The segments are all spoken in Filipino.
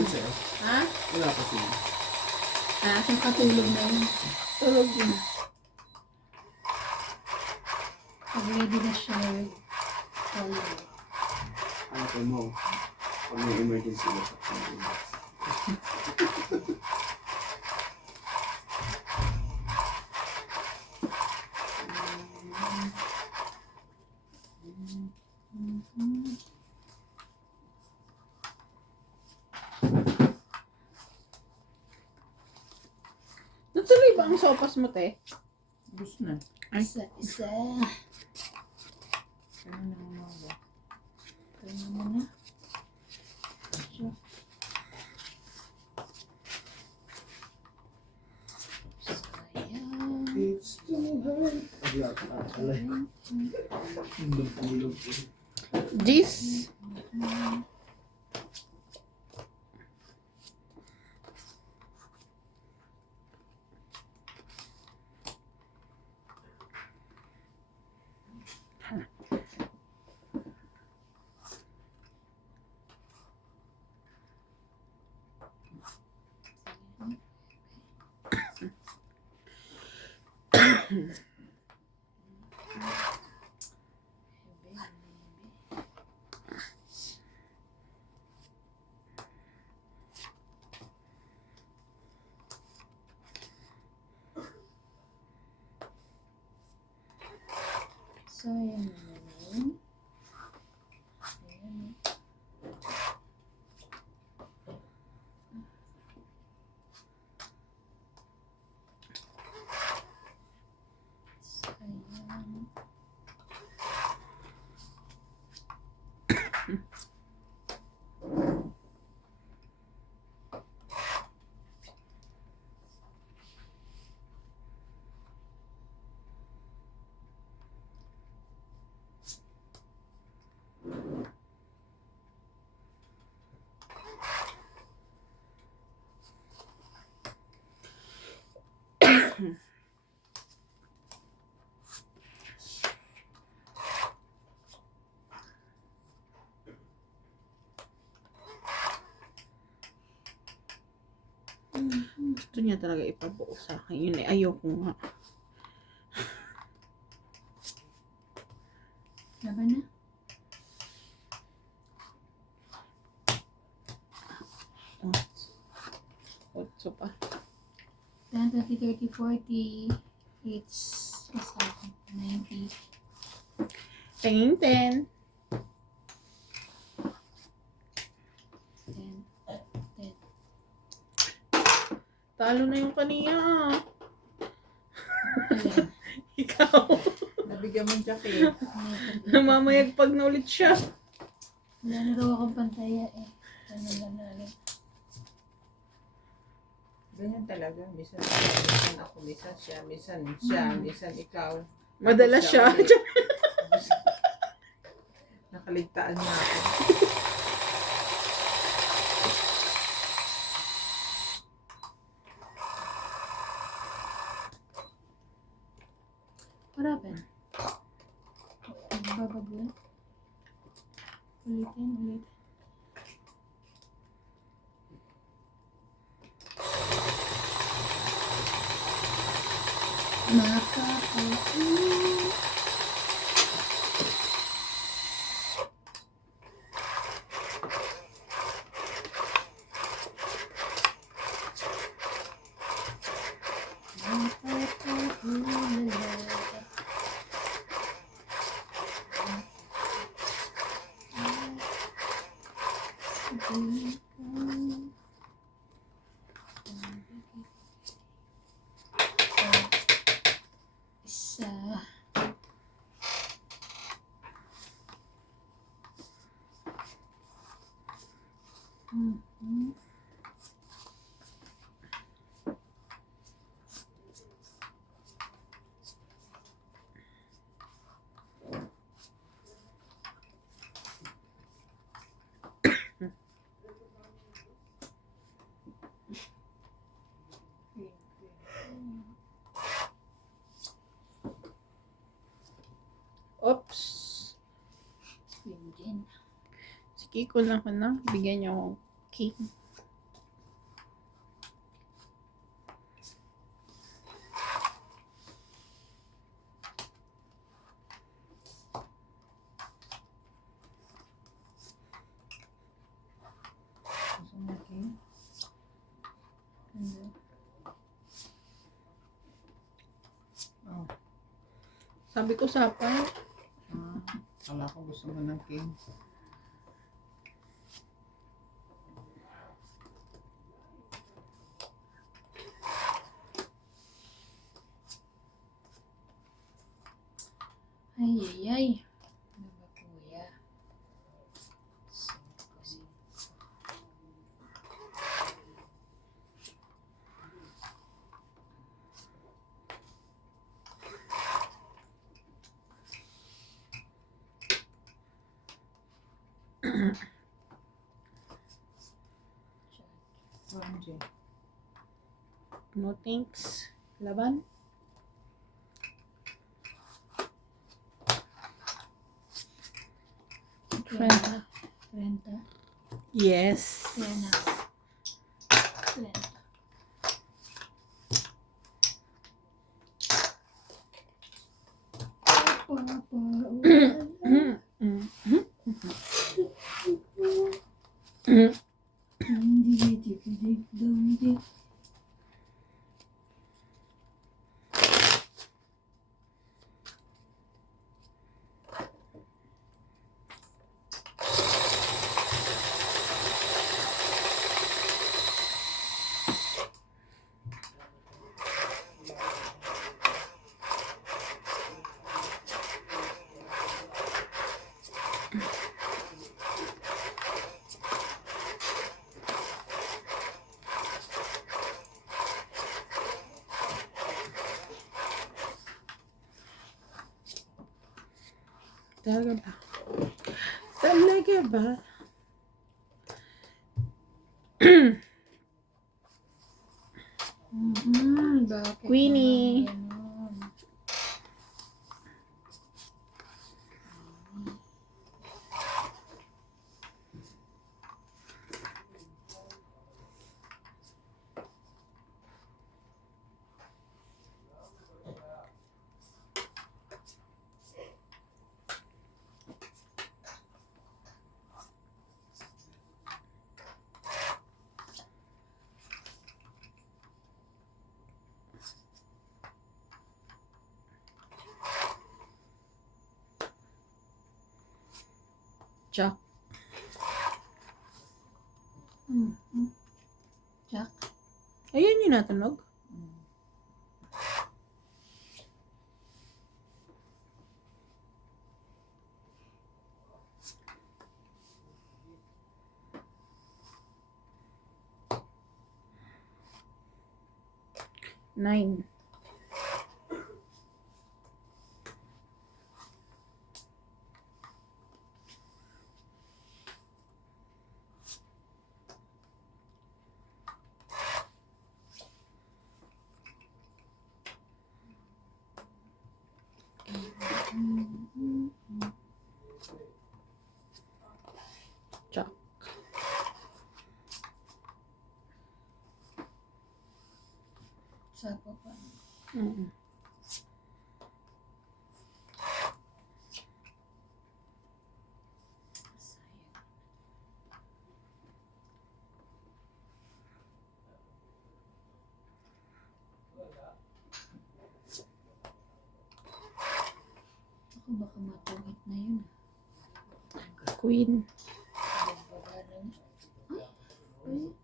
yun sa'yo? Ha? Wala pa sila. Kung katulog na yun. Tulog yun. Pag ready na siya, call mo. Ano ko mo? Pag may emergency na sa Natuloy ba ang sopas mo, te? Gusto na. Isa. Kaya na umaga. Kaya mo na. Sayang. It's too hard. Wala pa pala. Tulog ko. Jis. Sayang naman. Ayan. Sayang. Gusto niya talaga ipabuo sa akin. Yun eh, ayoko nga. Laban na. Otso pa. 10, 20, 30, 40. It's 90. Tingin 10. 10. 10. Talo na yung kaniya. Ayan. Ikaw. Nabigyan mo yung jacket. Namamayag pag na ulit siya. Wala na raw akong pantaya eh. Ano na. Ganyan talaga. Minsan ako, minsan siya, minsan ikaw. Madalas siya. ulit. Nakaligtaan na ako. What happened? Babagulan? Ulitin. Nakakauwi. Isa. Oops. Queen din. Si Kiko na ko na. Bigyan niyo akong cake. Sabi ko sapay. Kala ko gusto mo ng king. Ay, ay, ay. Ano ba, kuya? Kasi. OMG. No thanks. Laban. Renta. Renta. Yes. Renta. Renta. Talaga ba? Talaga ba? Bakit Queenie. naman ganon? Jack. Jack? Ayun yung natunog. Nine. Jack. Sa pa pa. Mm. Ako baka matugit na yun. Queen. Ay.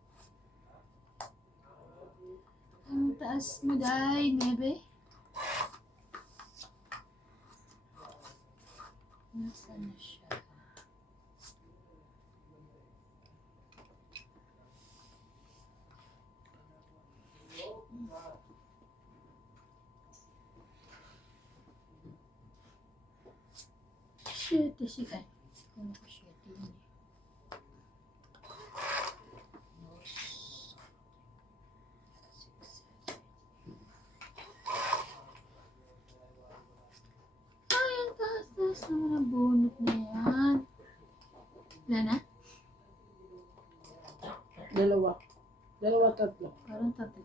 Ang taas mo, Day, Nebe. Nasaan na siya? Shit, ay. Ano ko shit yun eh. Ay, ang taas-taas naman ang bunot na yan. Wala na? Dalawa. Dalawa, tatlo. Parang tatlo.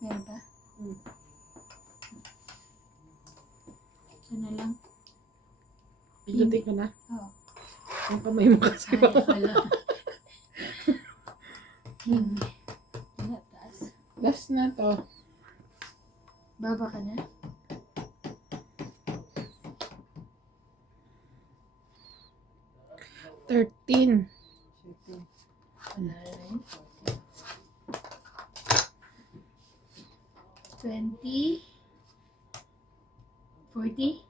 Meron ba? Sana lang. Pindutin ka na. Oo. Ang kamay mo kasi. Ay, wala. King. Wala, taas. Last na to. Baba ka na? $13. Wala na rin. 20. 40?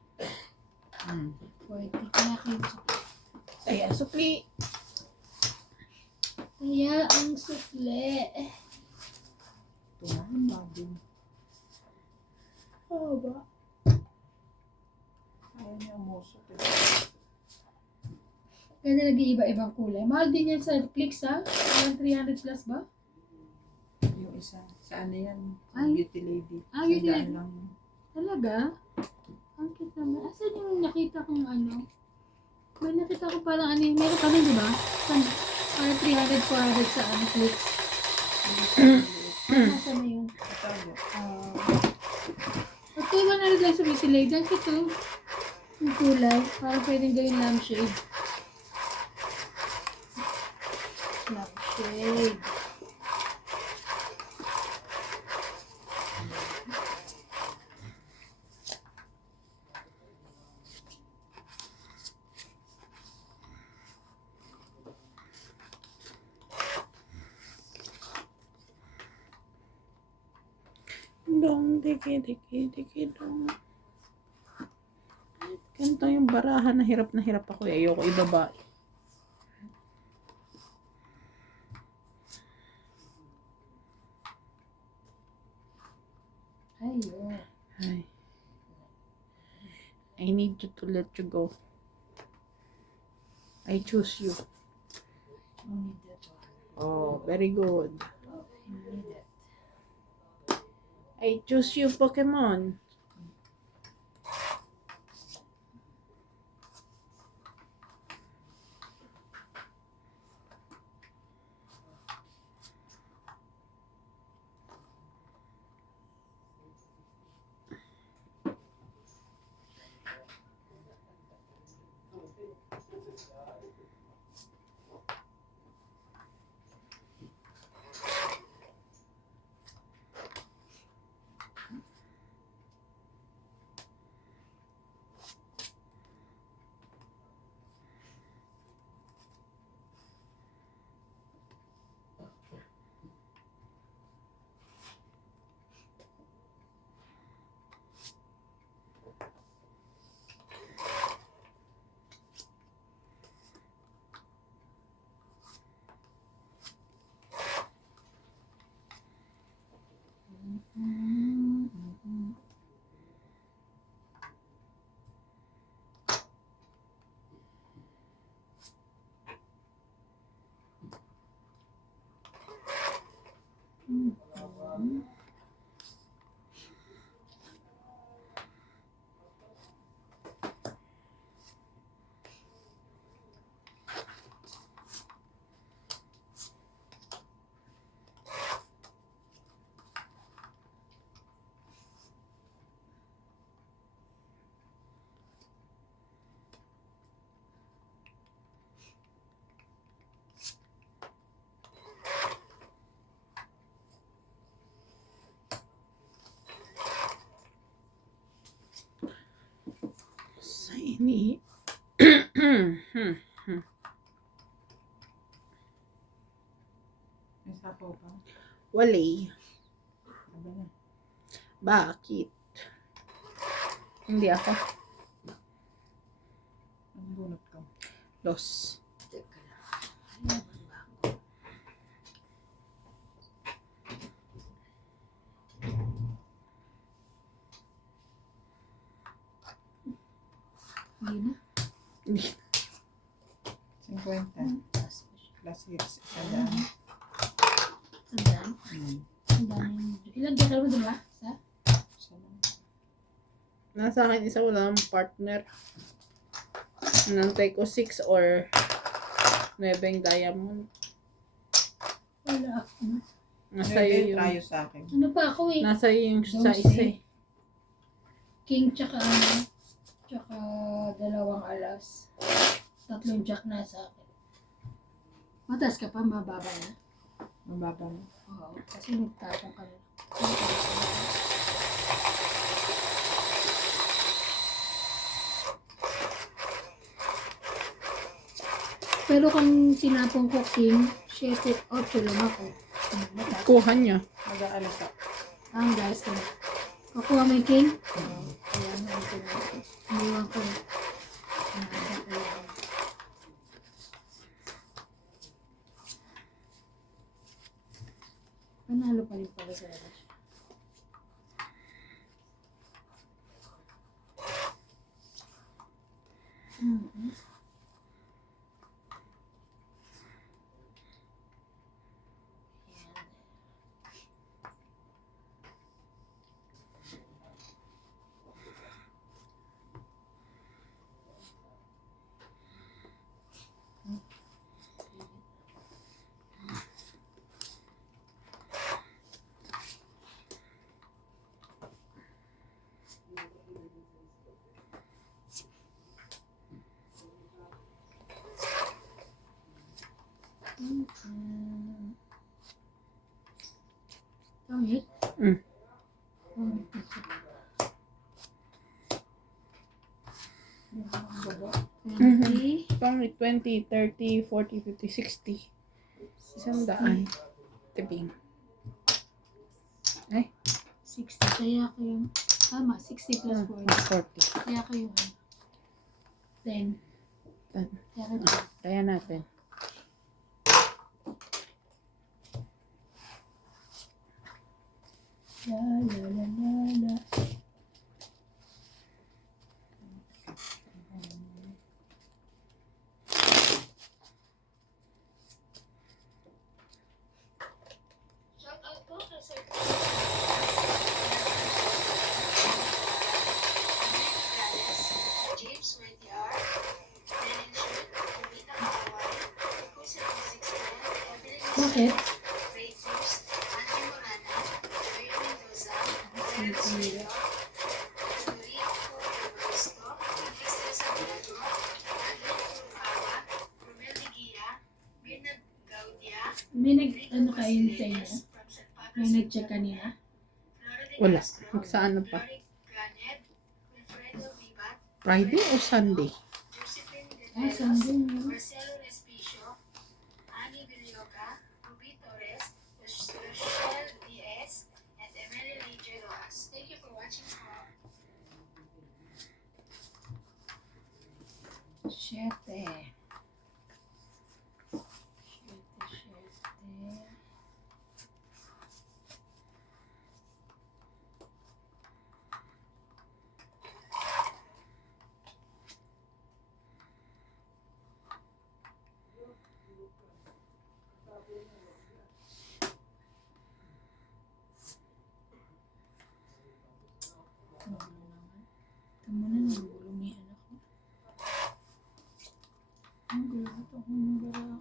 Hmm. 40. Kaya kayo sa... Ayan, sukli. Kaya ang sukle. Tumama din. Oo ba? Ayaw niya musok. Kaya na nag-iiba-ibang kulay. Mahal din yan sa Clicks ha? Parang 300 plus ba? Yung isa. Saan na yan? Ay. Beauty lady. Ah, Beauty Sandaan Lady. lang. Talaga? Ang cute naman. Asan yung nakita kong ano? May nakita ko parang ano yung meron kami, di ba? Parang 300, 400 sa ano, Clicks. Nasaan na yun? Katago. Okay, 100 lang sa Beauty Lady. Ang cute oh. Yung kulay. Parang pwedeng gawin lampshade. Lampshade. Dong, diki, dong. Ganito yung barahan na hirap ako. Ayoko ibaba. Ayun. Ay. I need you to let you go. I choose you. You need that one. Oh, very good. You need that. I choose you, Pokemon. Sini. May sapaw pa. Wali. Aba na. Bakit? Hindi ako. Ang bunot ko. Los. Teka lang. Laban ba ako? Hindi na. 50. Taas pa siya. Plus 6. Sandaan. Sandaan. Hmm. Sandaan. Ilan dekal mo diba? Sa? Sandaan. Nasa akin isa wala ng partner. Nantay ko 6 or 9 diamond. Wala ako. Nasa Maybe iyo tayo yung sa akin. Ano pa ako eh? nasa iyo yung sa Those isa eh. King tsaka ano? Tsaka 2 alas. 3 jack na sa akin. Mataas ka pa, mababa na. Mababa mo. Oo, kasi nagtapong ka na. Pero kung tinapong ko king, 7, 8 lang ako. Kuha niya. Mag-aalas ka. Guys, ko. Kukuha mo yung king? Oo. Ayan, nandito na. Iniwan ko na. Nandito ko yan. Panalo pa rin pala sa labas. Mm-hmm. Pangit? Mm. Pangit. Mhm. Pangit 20, 30, 40, 50, 60. 100. Tibing. Ay, 60. Kaya ko yung, tama, 60 plus 40. 40. Kaya ko yung 10. Kaya ko Kaya natin. la la la la la. Bakit? May ano kayo sa inyo? May nag-check kanina? Wala. Magsaan pa? Friday o Sunday? Ay, Sunday mo. Marcelo Respicio, Annie Villoca, Ruby Torres, Rochelle Diaz, and Emily Lee Rojas. Thank you for watching. Siyete. Tama na, nagulong ni anak ko. Ang gulo ito, ang gulo.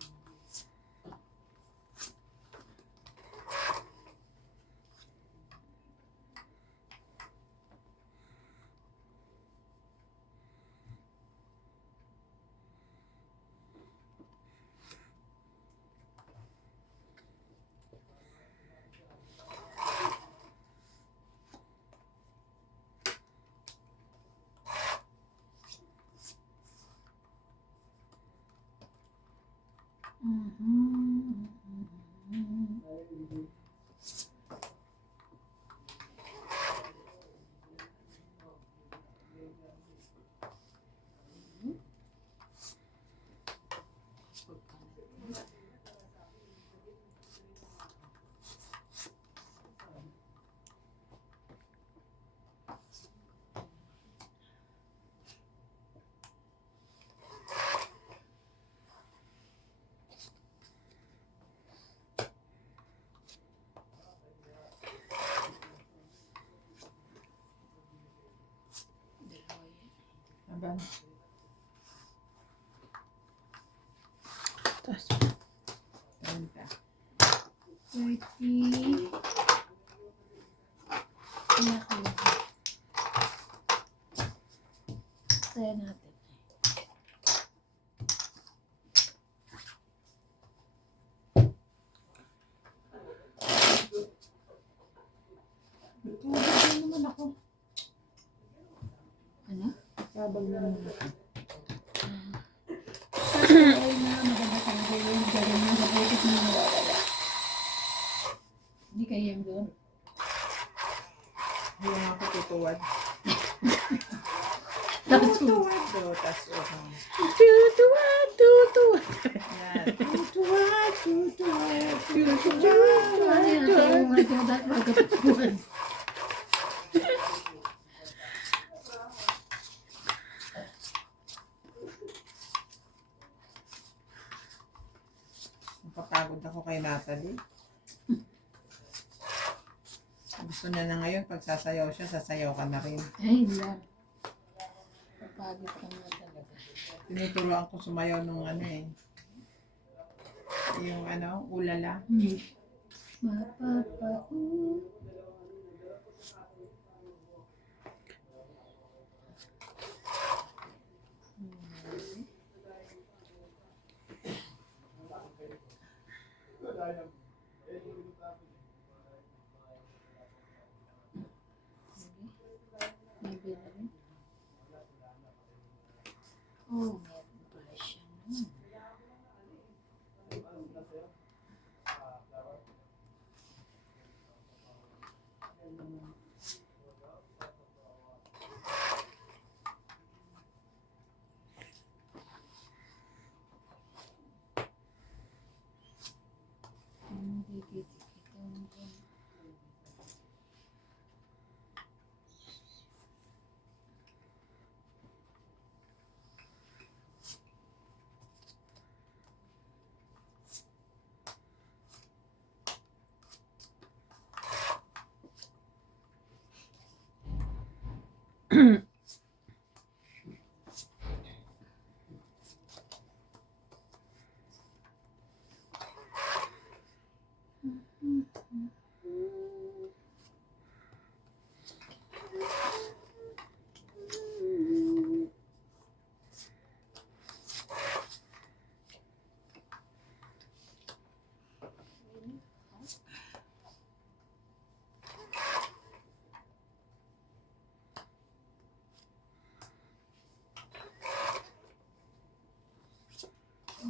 Aban. Tapos, 30. 30. Kaya ko lang. Kaya natin. Tutulog naman ako. Ano? Sabag na naman ako. Ay na, maganda talaga yung galing mo sa bukit mo nawawala. Hindi kayo yung doon. Hindi nga ako tutuwad. Tapos Tutuwad do. Tapos Tutuwad, tutuwad. yan. Tutuwad, tutuwad, ano yun, sa yung mga magkatutuan. Napapagod ako kay Natalie. Gusto niya na ngayon, pag sasayaw siya, sasayaw ka na rin. Ay, lang. Papagod ka nga talaga. Tinuturoan ko sumayaw nung ano eh. Yung ano, ulala. Mapapa. Oh, meron pala siya.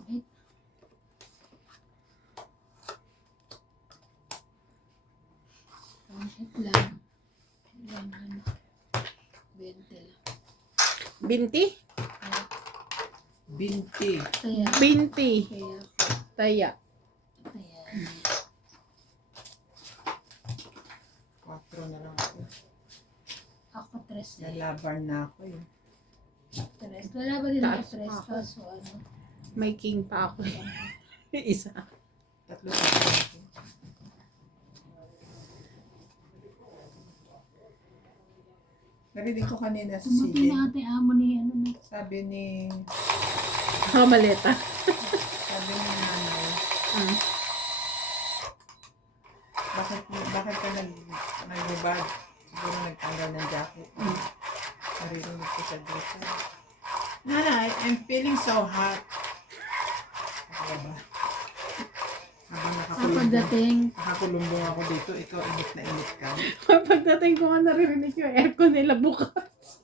Wait. Wait lang. Yan, ano. 20 lang. Binti? Binti. Kaya, Binti. kaya, Taya. kaya. 4 na lang ako. Ako, 3 eh. Lalabar na ako eh. 3. Wala ba din ako Taas 3? pa ako. Kaso ano. May king pa ako. Isa. 3 sa ako. Narinig ko kanina sa Sumuti sige. na ating amo ni ano na. Sabi ni Kamaleta. nanay, Mm. bakit ka nagbabad? Siguro nagtanggal ng jacket. Naririnig ko siya dito. Nanay, I'm feeling so hot. Ako ba? Habang Sa pagdating, nakakulumbong ako dito, ikaw init na init ka. Pagdating ko nga naririnig yung aircon nila bukas.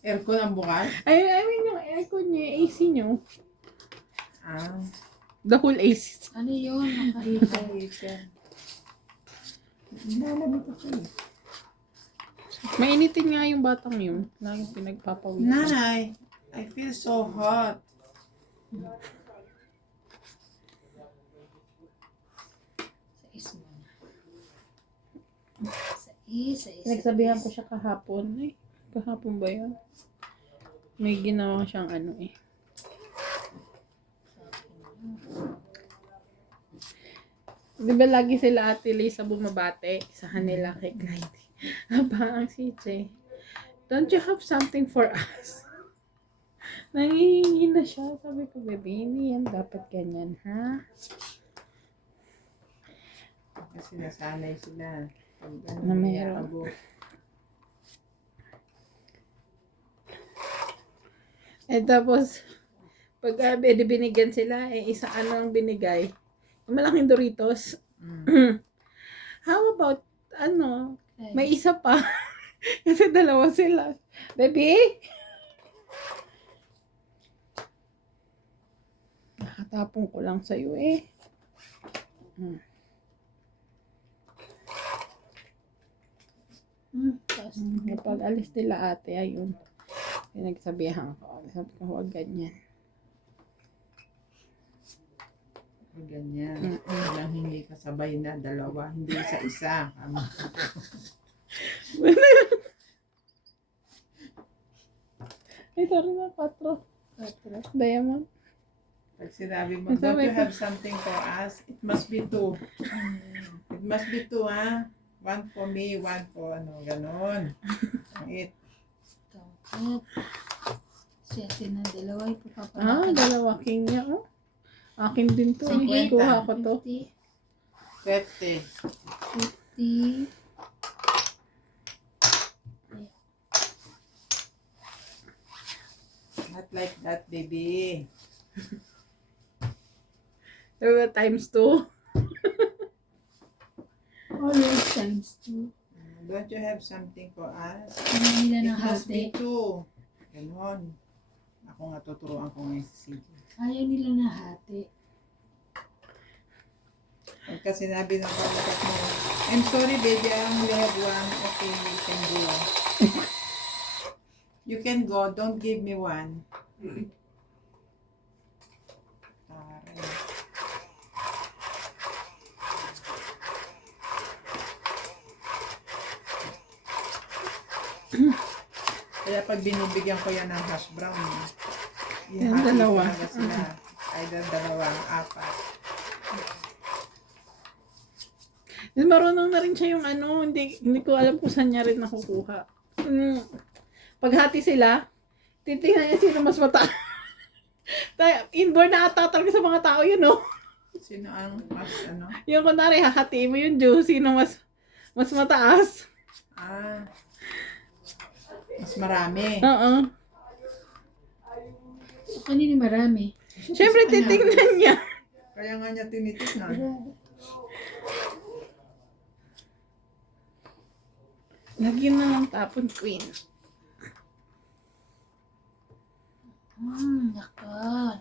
Aircon ang bukas? I mean yung aircon niyo, yung AC niyo. Ah, The whole AC. ano yun? Nakahita. nalamit ako eh. Mainitin nga yung batang yun. Laging pinagpapawisan. Nanay, I feel so hot. Sa is mo na. Sa is. Nagsabihan ko siya kahapon. Eh, kahapon ba yun? May ginawa siyang ano eh. Di ba lagi sila Ate Lisa bumabate sa kanila kay Clyde? Parang si Che. Don't you have something for us? Nangihingi na siya. Sabi ko, baby, hindi yan dapat ganyan, ha? Kasi nasanay sila. Pag ano, Na meron. abo. Eh tapos, pag binigyan sila, eh isa ano ang binigay? Yung malaking Doritos. Mm. How about, ano, May isa pa. Kasi dalawa sila. Baby? Nakatapon ko lang sa'yo eh. Taas. Kapag alis nila ate, ayun. Pinagsabihan ko. Sabi ko, huwag ganyan. Ganyan. Walang hindi kasabay na dalawa, hindi isa-isa. Ay, sorry na, 4. Diamond. Pag sinabi mo, don't you have something for us? It must be 2. It must be 2, ha? 1 for me, 1 for ano, ganon. It. Kapit. Sete na dalawa. Ipapapalaki. Dalawa king niya, oh. Akin din to. Sige. Kuha ko to. 50. 50. Not like that, baby. Diba, times 2. Always times 2. Don't you have something for us? Ano nila It ng must be hati? 2. Ganon. Ako nga tuturuan ko ngayon si CJ. Ayaw nila na hati. Pagka sinabi ng pagkakat mo, I'm sorry baby, I only have 1. Okay, you can go. You can go, don't give me 1. Taray. Kaya pag binibigyan ko yan ng hash brown, Yan, dalawa. talaga sila. Either dalawa, 4. Marunong na rin siya yung ano, hindi ko alam kung saan niya rin nakukuha. Paghati sila, titingnan niya sino mas mataas. Inborn na ata talaga sa mga tao yun, no? Sino ang mas ano? Yung kunwari, hahatiin mo yung juice, sino mas mataas. Mas marami. Oo. Kanina marami. Siyempre, titingnan niya. Kaya nga niya tinitignan. Lagyan na lang tapon, queen. Naka naman.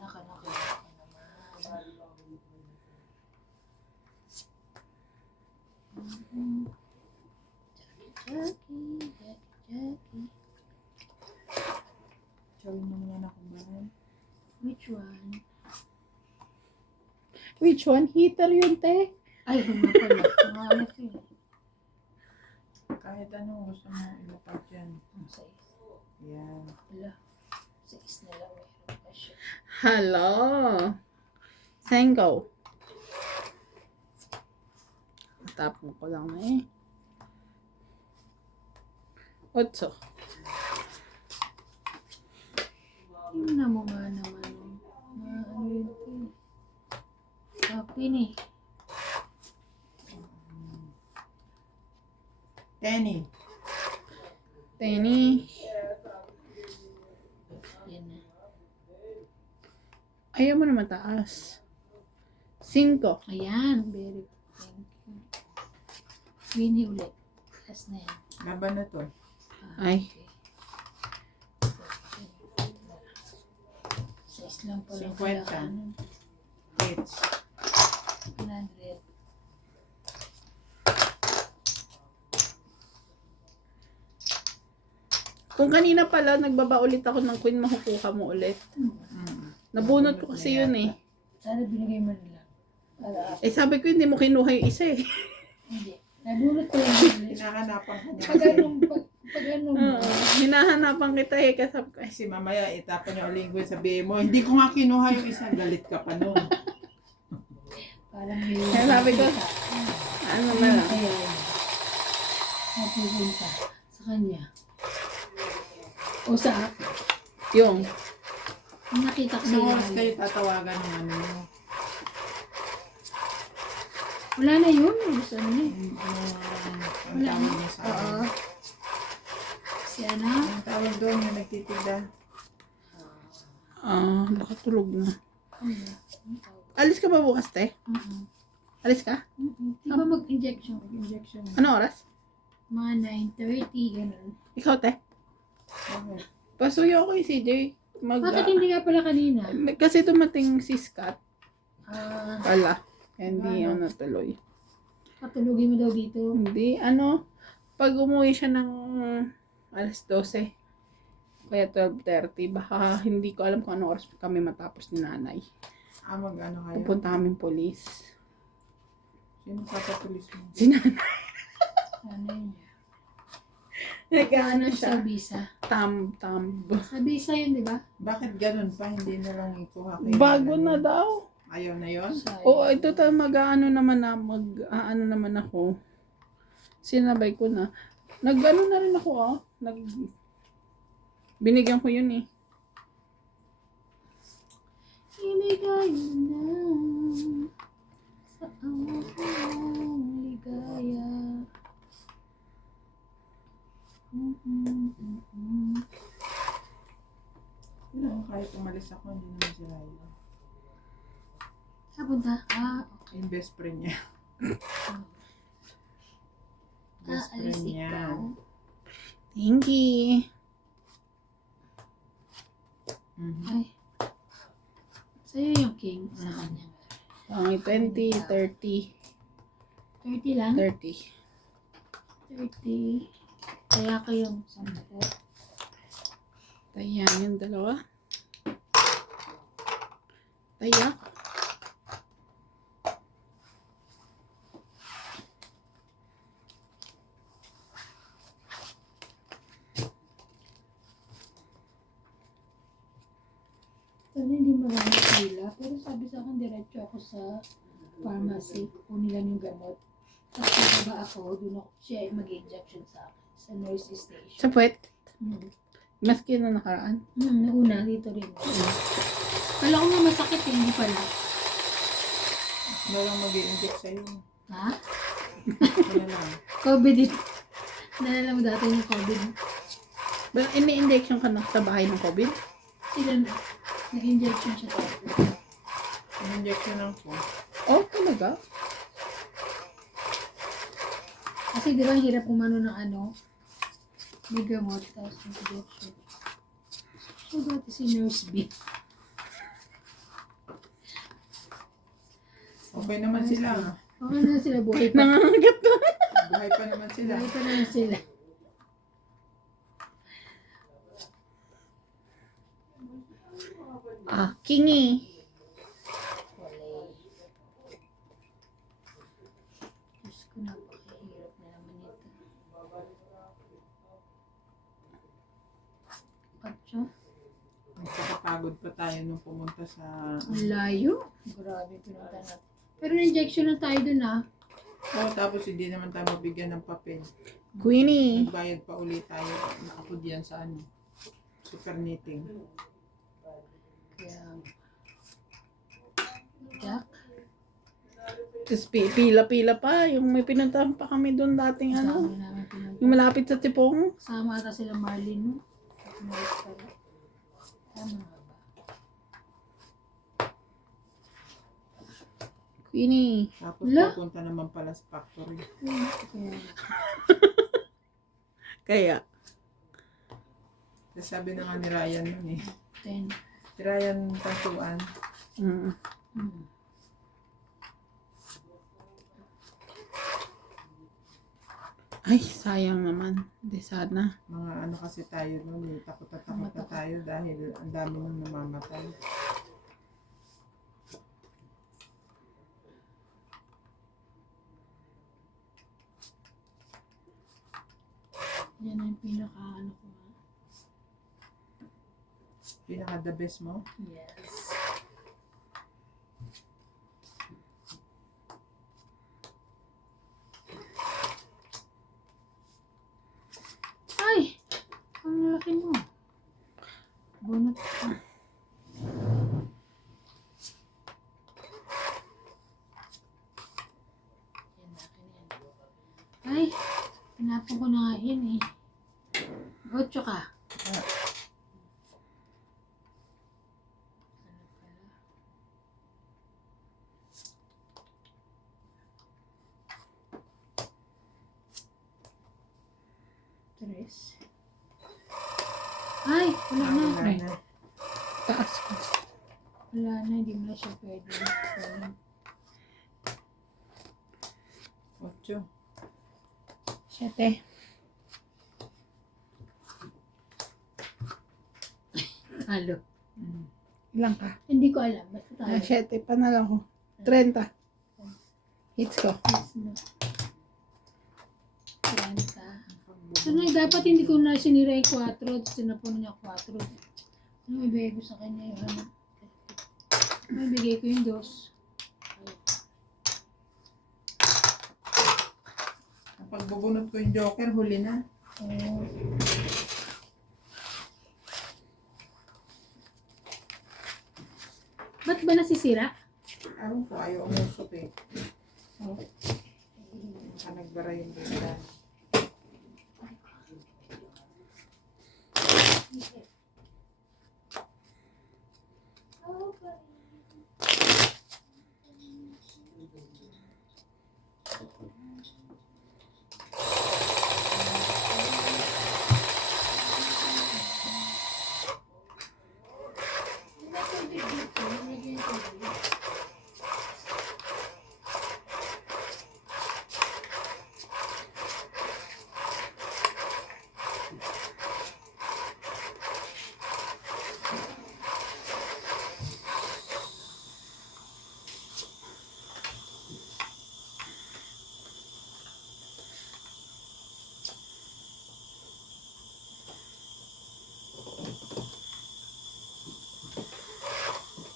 Jackie. Chawin mo naman ako ba? Which one? Which one? Heater yun, te? Ay, nga pala. Ano yun? Kahit ano gusto mo ilapag dyan. Ang size. Yan. Wala. Size na lang. Meron pa siya. Hello. Sengo. Tapon ko lang na eh. 8. Tingnan mo nga naman. Ano yun ito eh. Copy ni. Tenny. Tenny. Yan na. Ayaw mo na mataas. 5. Ayan. Very good. Thank you. Winnie ulit. Last na yan. Laban na to. Ay. Size lang pala. 50. Pala ano. It's 100. Kung kanina pala, nagbaba ulit ako ng queen, makukuha mo ulit. Nabunot ko kasi yun eh. Sana binigay mo nila. Para Eh sabi ko, hindi mo kinuha yung isa eh. hindi. Nabunot ko lang nila. hinahanapan ka niya. Pag anong Oo. Hinahanapan kita eh. Kasap ko. Kasi mamaya itapon niya uling ko sabihin mo, hindi ko nga kinuha yung isa, galit ka pa nun. parang may Kaya sabi ko, ano na lang. kaya napupunta sa kanya. O sa akin. Yung. Yung nakita ko sa Anong oras ilalim. kayo tatawagan ng ano mo? Wala na yun. Gusto ano na eh. Ang tawag niya sa Oo. akin. Si ano? Ang tawag doon yung nagtitigda. Baka tulog na. Alis ka ba bukas, te? Alis ka? Di ba mag-injection? Injection. Ano oras? Mga 9:30, ganun. Ikaw, te? Okay. Pasuyo ko yung CJ. Bakit hindi nga pala kanina? Kasi dumating si Scott. Ah, Pala. Hindi yun natuloy. patulugin mo daw dito. Hindi, pag umuwi siya ng alas 12, kaya 12:30, baka hindi ko alam kung anong oras kami matapos ni nanay. Mag-ano kayo? Pupunta kaming polis. Sino papatulis mo? Si nanay. Ano yun? Nag-ano Sa siya? visa. Tamb. Sa visa yun, di ba? Bakit ganun pa? Hindi na lang ikuha kayo. Bago na daw. Ayaw na yon? Oo, ito tayo mag-ano naman ako. Sinabay ko na. Nag-ano na rin ako, binigyan ko yun eh. Ibigay mo na sa awang ligaya. Kahit umalis ako, hindi naman sila yun. Sa punta? Okay. Yung best friend niya. Best Alis friend niya. ikaw. Thank you. Mhm. Ay. Sa'yo yung king. Sa kanya. Ang 20, 30, 30 lang? 30. 30. Kaya kayong 10. Tayan yung dalawa. Tayak. Sana hindi marami pila. Pero sabi sa akin, diretso ako sa pharmacy. Kunin lang yung gamot. Tapos nababa ako, doon ako siya mag-injection sa akin. Sa nurse's station. Sa puwet. Hmm. Maski na nakaraan. Nauna, dito rin. Kala ko nga masakit, hindi pala. Wala lang mag-i-inject sa'yo. Ha? Wala lang. COVID din. Nalala mo dati yung COVID. But ini-injection ka na sa bahay ng COVID? Sila na. Nag-injection siya dati. In-injection lang po. Oh, talaga? Kasi di ba ang hirap umano ng may gamot, tapos injection. So dati si Nurse B. Okay naman sila. Okay na sila, buhay pa. Nangangagat na. Buhay pa naman sila. Buhay pa naman sila. Kingi. Diyos ko, napakahirap na naman ito. Patso? Nagkakapagod pa tayo nung pumunta sa... Ang layo. Grabe, pinunta natin. Pero na-injection na tayo dun tapos hindi naman tayo mabigyan ng papel. Queenie. Nagbayad pa ulit tayo. Nakapod yan sa super knitting. Kaya, Jack, Tapos pila-pila pa. Yung may pinuntahan pa kami doon dating dami namin pinunta. Yung malapit sa Tipong. Sama ata sila Marlene, no? Umalis pa rin. Tama nga ba? Queenie. Tapos Wala. pupunta naman pala sa factory. Kaya, Kaya. Kasi sabi na nga ni Ryan nun eh. 10. Si Ryan Tantuan. Mm. Hmm. Ay, sayang naman. Hindi sana. Mga ano kasi tayo nun eh. Takot na takot na tayo dahil ang dami nung namamatay. Yan ang pinaka ko. Pinaka the best mo. Yes. Ay! Ang laki mo. Bunot ka. Yan, akin yan. Ay! Pinapon ko na nga yun eh. 8 ka. Ano pala? Tres. Ay, wala na. Wala na. Taas ko. Wala na, hindi mo na siya pwede. Sorry. 8. 7. Halo. Ilang ka? Hindi ko alam. Basta tayo. 7. Panalo ko. 30. Hits ko. Yes, no. 30. So, dapat hindi ko na sinira yung 4. Tapos tinapon niya 4. Ano ibigay ko sa kanya yung ano? Ibigay ko yung 2. Kapag bubunot ko yung joker, huli na. Oh. Ba't ba nasisira? Ayaw ko, ayaw umusok eh. Oh. Baka nagbara yung bunda.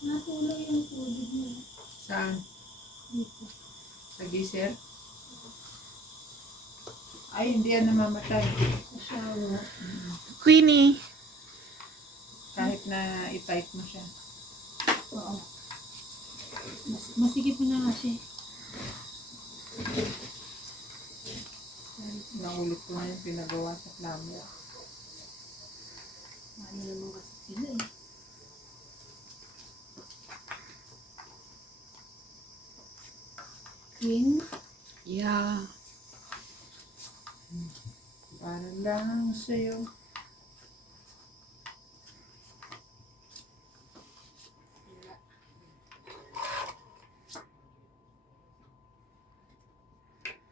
Natulog yung tubig niya. Saan? Dito. Sa geyser? Ay, hindi yan namamatay. Sa shower. Queenie. Kahit na i-type mo siya. Oo. Masikip mo na nga siya. Naulit ko na yung pinagawa sa plumber. Ano naman kasi sila eh. Queen. Yeah. Para lang sa'yo.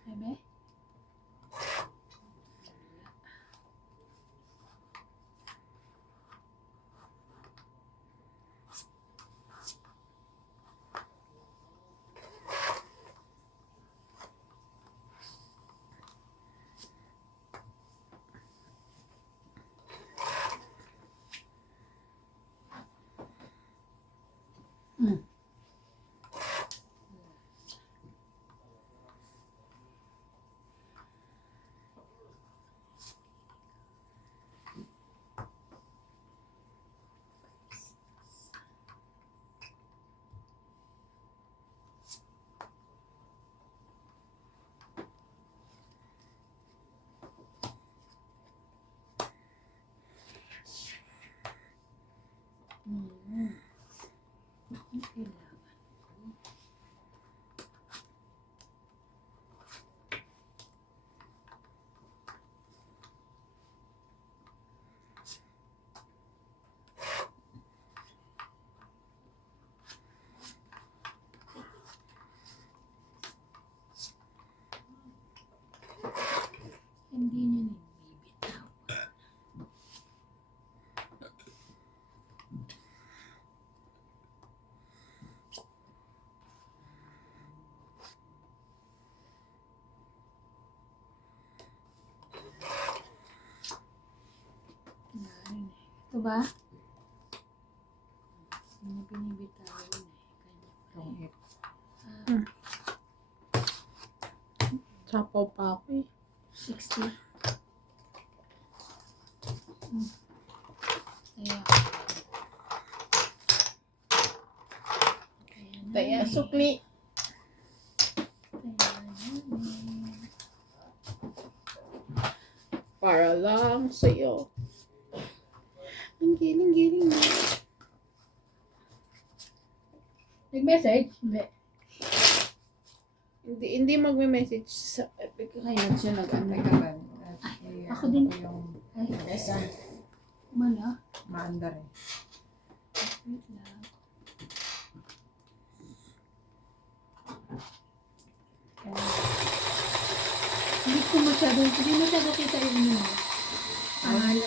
Sabi? Kailangan. Hindi niya nabibitaw. Yan. Ito ba? Hindi niya binibitawan eh. Kanya pa rin. Sapaw pa ako eh. 60. Kaya. Kaya sukli. Para lang sa'yo. Ang giling-giling mo. Nag-message? Hindi. Hindi magme-message sa epic. Kaya siya nag-ano ka ba? Ay, Ako din. ko yung Ay, Esa, mala. maandar eh. Wait lang. Hindi masyado kita yung ano.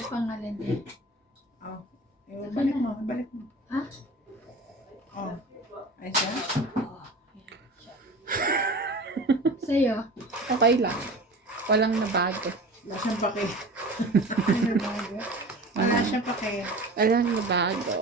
Pangalan din. Oh, balik mo, balik mo. Ha? Oh, ay siya? Oh, yan siya. Sa'yo? Okay lang. Walang nabago. Wala siyang pake. Ano ba? Wala siyang pake. Walang nabago.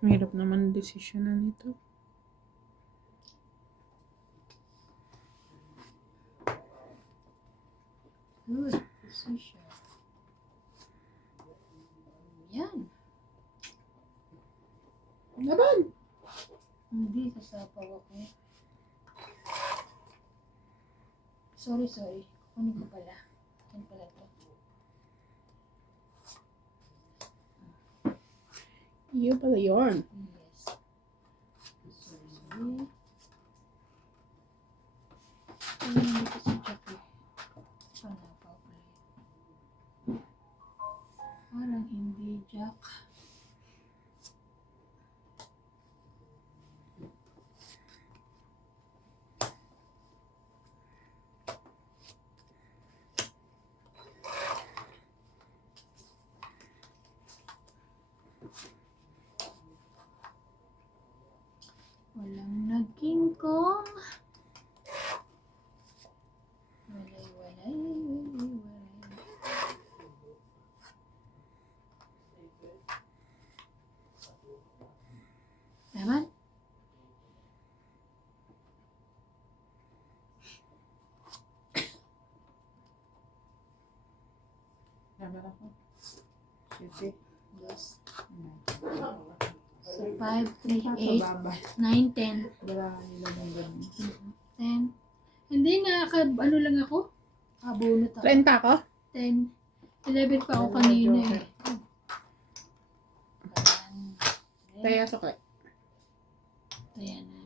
Mahirap naman ang desisyon na nito. Good position. Yan. Laban! Hindi, sasapaw ako eh. Sorry. Kunin ko pala. Yan pala to. Iyo pala yun. Yes. Sorry. Ay, hindi ko si Jack eh. Panapaw pala yun. Parang hindi Jack. Walang naging kong. Walay. Naman? Naman ako. Sige. Yes. Hmm. So, 5, 3, Sa 8, baba. 9, 10. Wala nila ng ganun. 10. Hindi, ano lang ako? Abunot ako. 30 ako? 10. 11 pa ako Dalawa kanina joker. eh. Kaya sukli. Ayan na.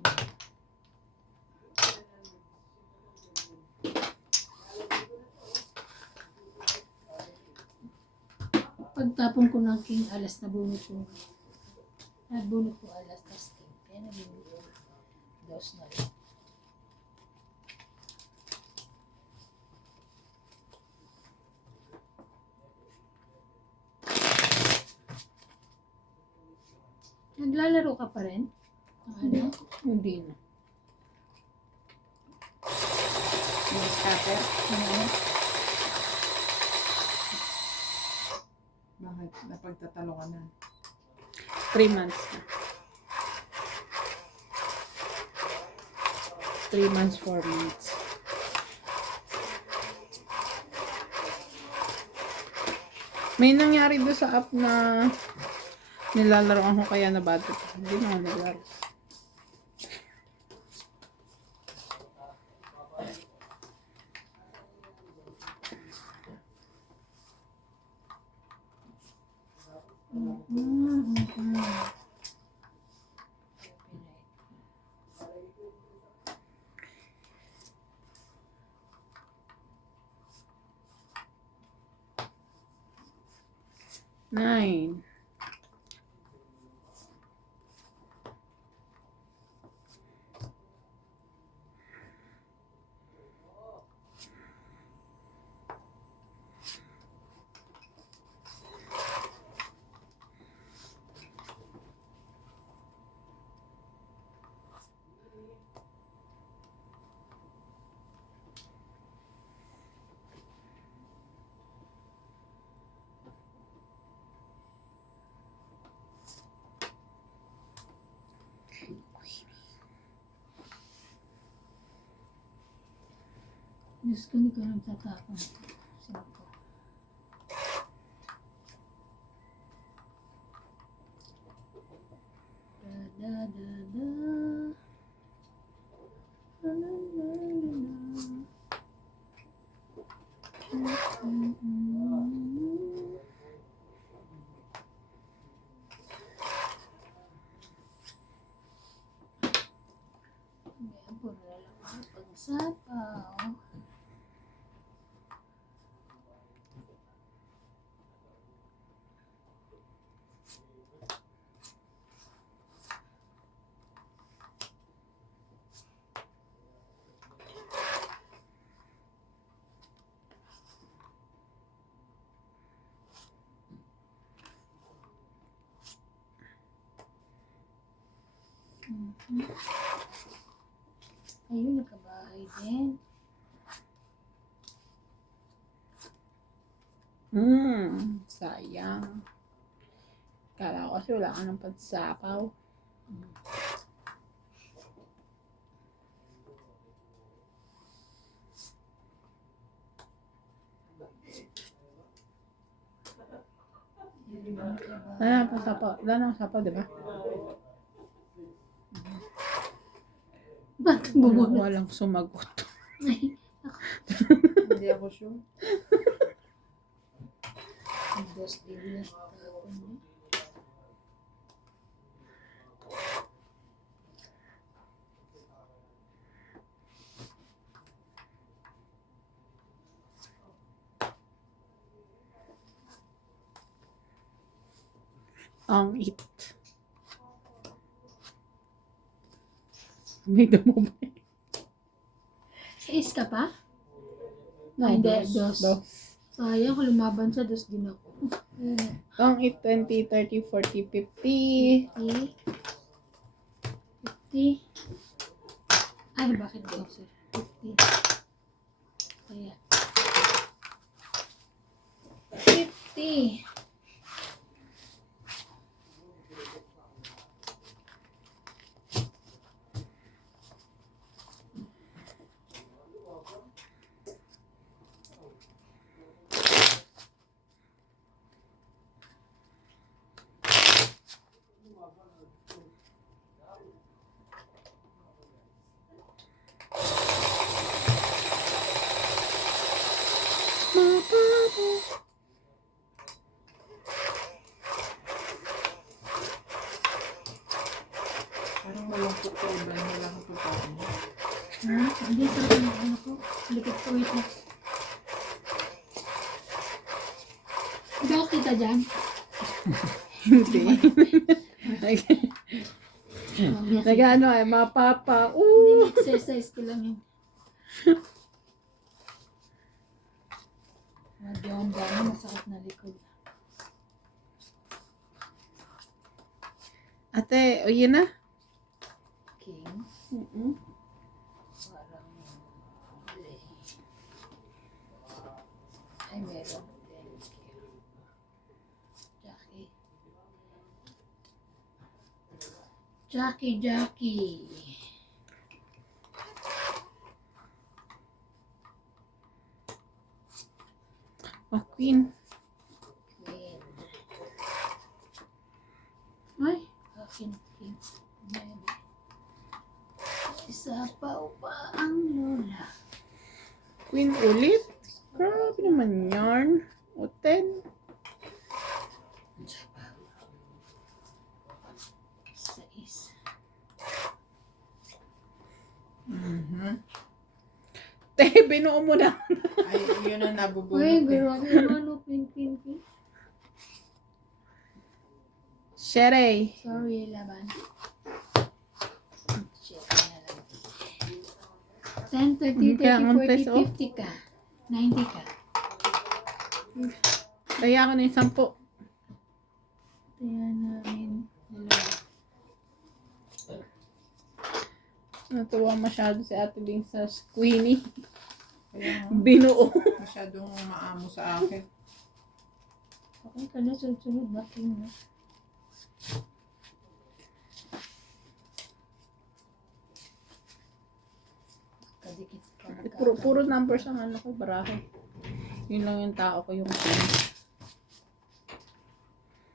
Pagtapon ko ng king, alas na bunot ko. Nabunot ko alas, tas king. Kaya nabunot ko. Dos na lang. Naglalaro ka pa rin? Ano? Hindi na. Yung scatter. Ano? Bakit? Napagtatalo ka na. 3 months na. 3 months, 4 months. May nangyari doon sa app na nilalaroan ko kaya na bad trip. Hindi na ako naglaro. Nine. Diyos ko, hindi ko nagtatapon. Sino ko? Da, da, da, da. La, la, la, la, la. Ayan, puro na lang ako pagsapaw. Ayun, nakabahay din. Sayang. Kala ko kasi wala ka ng pagsapaw. Ayun, nakabahay. Wala na pagsapaw. Wala na pagsapaw, di ba? Ba't bubunot? Walang sumagot. Ay, Hindi ako sure. ang dos din na tapon niya. Ang it. May damo ba? Sa is ka pa? Ay, hindi, dos. Sayang, kung lumaban siya, dos din ako. Ayun. Ang it 20, 30, 40, 50. 50. 50. Ay, bakit dos? 50. Kaya. 50. Parang malungkot ko. Wala ko pagkain. Ha? Hindi, sarap ng ano ko. Likod ko, wait lang. Hindi ako kita dyan. Hindi. Mamaya. Nag-ano ay mapapa. Hindi, exercise ko lang yun. Medyo ang dami, masakit na likod. Ate, o yun na? King. Parang play. Ay, meron. Thank you. Jackie. Oh, Queen. Queen. Ay, akin King. Maybe. Isa pa ang lola. Queen ulit? Grabe naman yarn. O 10. Sais. Te, binuo mo na. Ay, yun ang nabubulot Uy, eh. grabe naman, no, Queen. Sherry. Sorry, laban. Shit, na lang. 10, 30, Kaya 30, ang 40, test, oh. 50 ka. 90 ka. Kaya ako na yung 10. Kaya namin, dalawa. Natuwa masyado si Ate Bing sa Queenie. Kaya Binuo. masyadong maamo sa akin. Okay ka na, sunod na King, no? Kadikit pa. Puro numbers ang ano ko, barahe. Yun lang yung tao ko, yung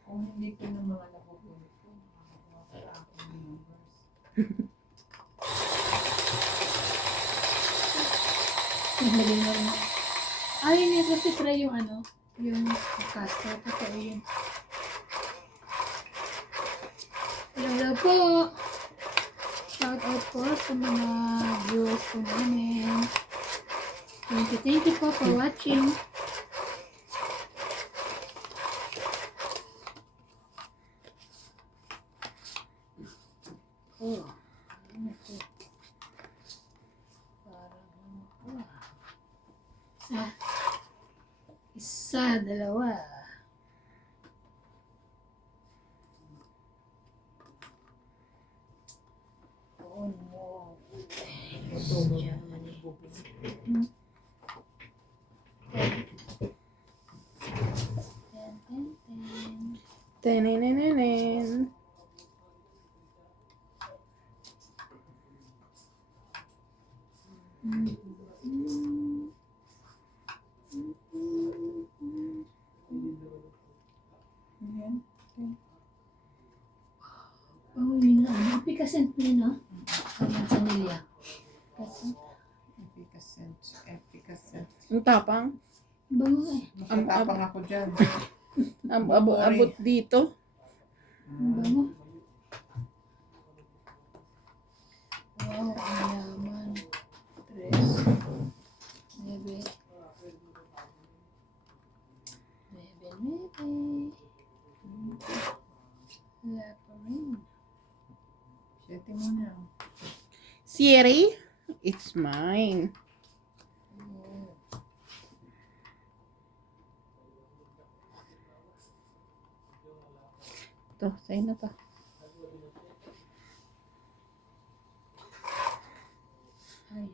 Kung hindi ko na mga nakukulit ko, makakawala ako ng numbers. Naglagay na rin. Ay, yun kasi try yung ano, yung caster. Totoo yun. Hello po! Shout out po sa mga viewers po namin. Thank you po for watching. Oh. Isa, dalawa. Oh no. Tenenenenen. Ayan. Oh, yun nga. Epicacent na yun, ha? Sa Nelia. Kasi, Efficacent. Ang tapang. bango eh. Nakatapang ako dyan. Ang abot dito. Ang bango. Wow, ang yaman. 3, 9. 9. Wala pa rin. Siyete muna. Siri, it's mine. Ito, sa'yo na to. Ayaw.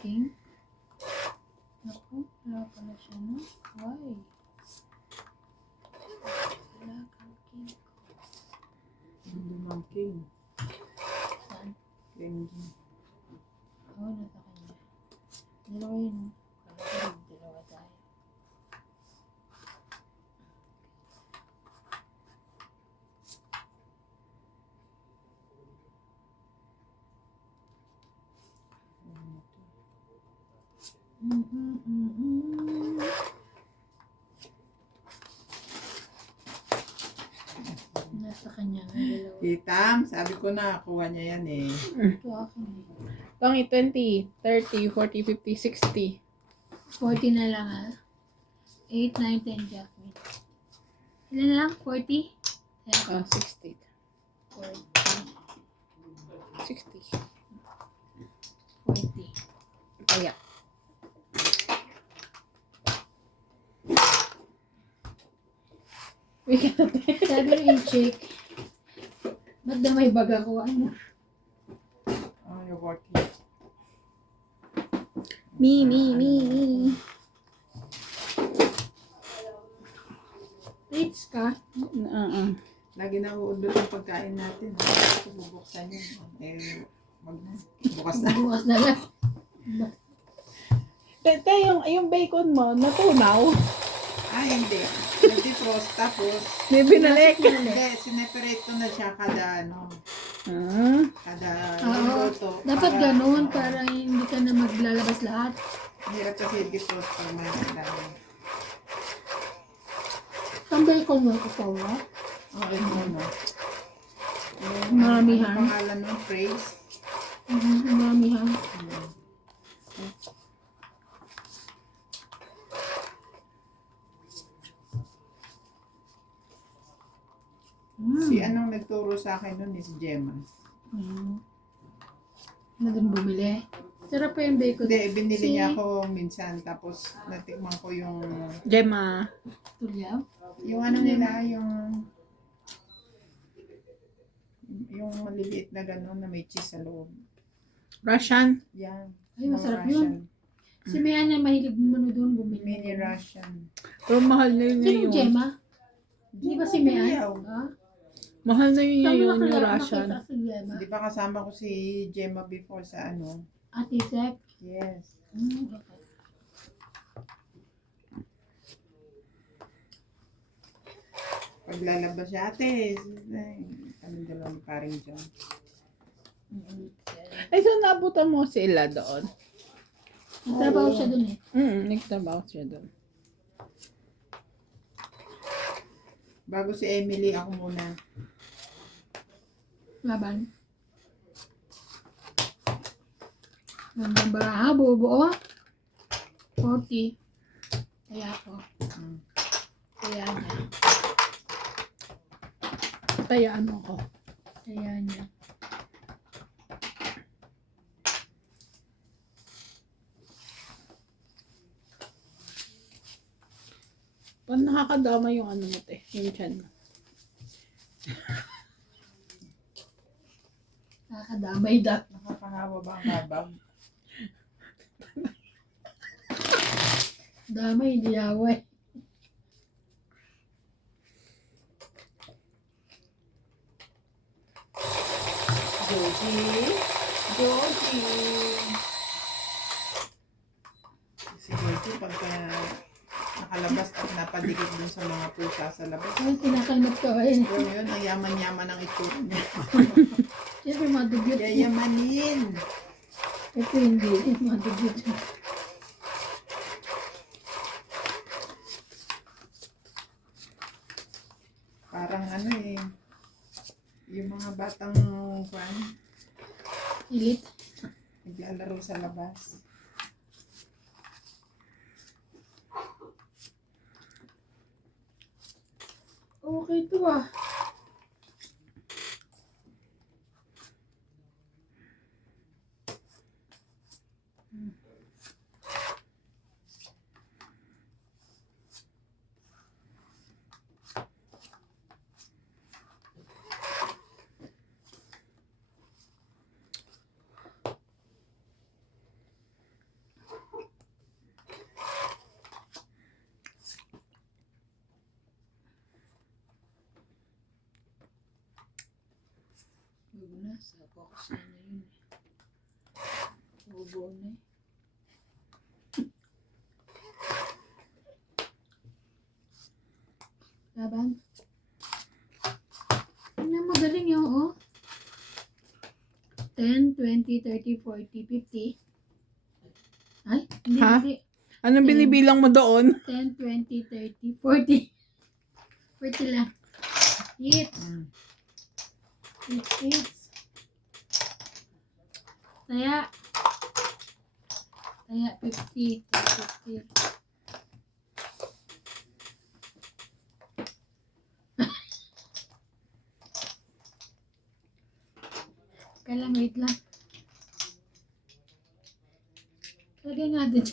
King. Naku, wala pala siya, no? Why? Wala kang king. Hindi mang king. Saan? King. Oo, nasa kanya. Dalawa yun, no? Kala ko dalawa tayo. Nasa kanya nga dalawa. Kitam, sabi ko na, kuha niya yan eh. Ito akin eh. Tangi 20, 30, 40, 50, 60. 40 na lang ha. 8, 9, 10, jackpot. Ilan na lang? 40? Yeah, 60. 40. 60. 40. Kaya. We can Sabi rin i-check. Ba't na may baga ko? Ano? Oh, you're working. Me. Rates ka? Lagi na uudot ang pagkain natin. Ito, bubuksan yun. Eh, bukas na. Bukas na lang. Tete, yung bacon mo, natunaw. Hindi. Nag-defrost tapos, May binalik. hindi, sineperate ko na siya kada, kada Oo. minuto. Dapat Para- ganun para hindi ka na maglalabas lahat. Hirap kasi defrost pag may dami. Ang bacon mo, ikaw mo? Okay mo. Maramihan. Ang pangalan mo, Praise. Maramihan. anong nagturo sa akin nun is Gemma. Na doon bumili. Sarap pa yung bacon. Hindi, binili niya ako minsan. Tapos natikman ko yung Gemma. Tulyaw. ano nila, yung maliliit na gano'n na may cheese sa loob. Russian. Yan. Ay, masarap Russian. Si Maya na mahilig mo doon bumili. Mini Russian. Pero mahal na yun Sinong yun. Gemma? Hindi ba si Maya? Tulyaw. Ha? Mahal na yun Kami yun yung nakita Russian. si Gemma. Di ba kasama ko si Gemma before sa ano? Ate Sek. Yes. Okay. Paglalabas siya, ate. Kami dalawang paring dyan. Ay, so nabutan mo sila doon? Nagtrabaho siya doon eh. Nagtrabaho siya doon. Bago si Emily, ako muna. Laban. Gandang baraha, buo-buo. 40. Kaya ako. Kaya niya. Tayaan mo ko. Kaya niya. Paano nakakadama yung ano mo te? Yung chan mo. Nakakadamay daw. Nakakahawa ba ang babag? Damay, hindi away. Joji. Si Joji, pagka nakalabas at napadikit dun sa mga pusa sa labas. Ay, tinakalmat ko eh. Yun, ang yaman-yaman ng itsura niya. Siyempre, madugyot. Yayamanin. Ito hindi. Madugyot. Parang ano eh. Yung mga batang kwan, Ilit. naglalaro sa labas. Okay to ah. Huwag na, sa focus na yun eh. Bubo na eh. Laban. Tingnan mo, galing yun, oh. 10, 20, 30, 40, 50. Ay, hindi, Ha? hindi. Anong binibilang mo doon? 10, 20, 30, 40. 40 lang. Hit. Hit. Taya. Taya, 50. 50. Kailan, wait lang. Lagay nga din.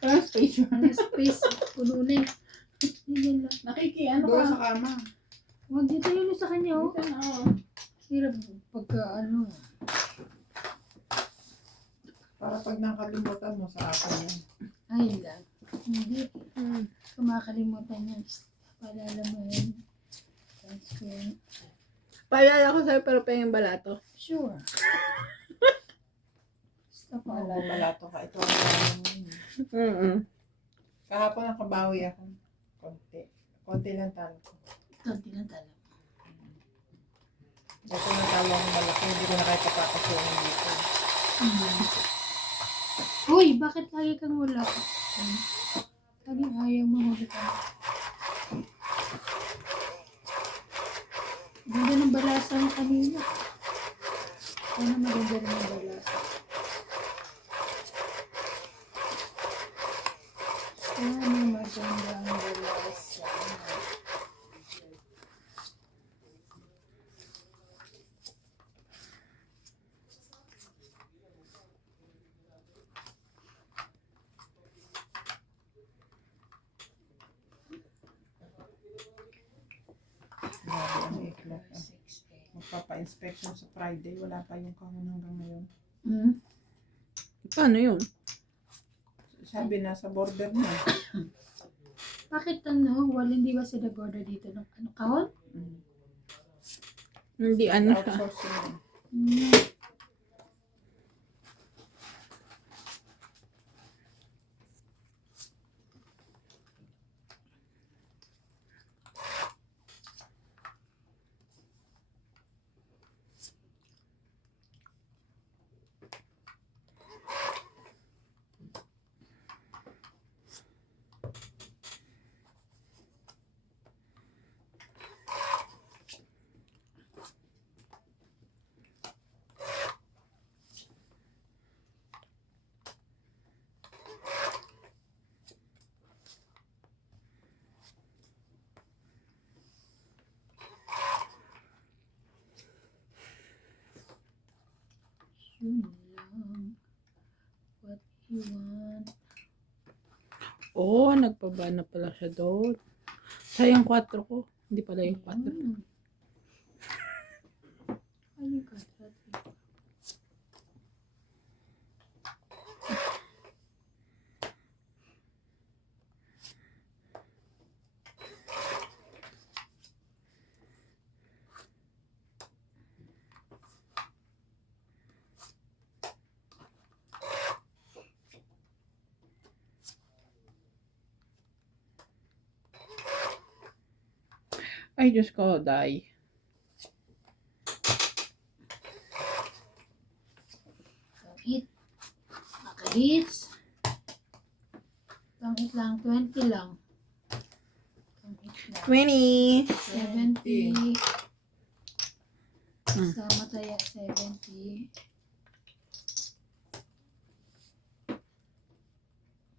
Parang space Ano space, puno na eh. Hindi lang. Nakikiano Doon ka? sa kama. Huwag dito yun sa kanya, oh. Dito na, oh. Hirap pagka ano. Para pag nakalimutan mo sa akin yan. Ay lang. Hindi. Kumakalimutan yan. Paalala mo yan. Transfer. Paalala ko sa'yo pero pa yung balato. Sure. Basta Wala paalala. pala to ka. Ito ang kahapon nakabawi ako. Konti. Konti lang talo ko. Tanti lang tala. Ito na talo akong malaki. Hindi ko na kahit papakasuhin dito. Uy, bakit lagi kang wala? Lagi ayaw mo huli ka. Ganda ng balasa mo kanina. Sana maganda rin ang balasa. Sana maganda ang balasa. magpapa-inspection sa Friday. Wala pa yung kahon hanggang ngayon. Hmm? Paano yun? Sabi na sa border na. Bakit hindi ba sila order dito ng kahon? Hindi ano siya. Outsourcing na. Hmm. Yun lang. What you want? Oh, nagpaba na pala siya doon. Sayang 4 ko. Hindi pala yung 4. Hmm. Ano ka? Ay, Diyos ko, die. Tangit. Nakahits. Tangit lang. 20 lang. Tangit lang. 20. 70. Hmm. Sa mataya 70.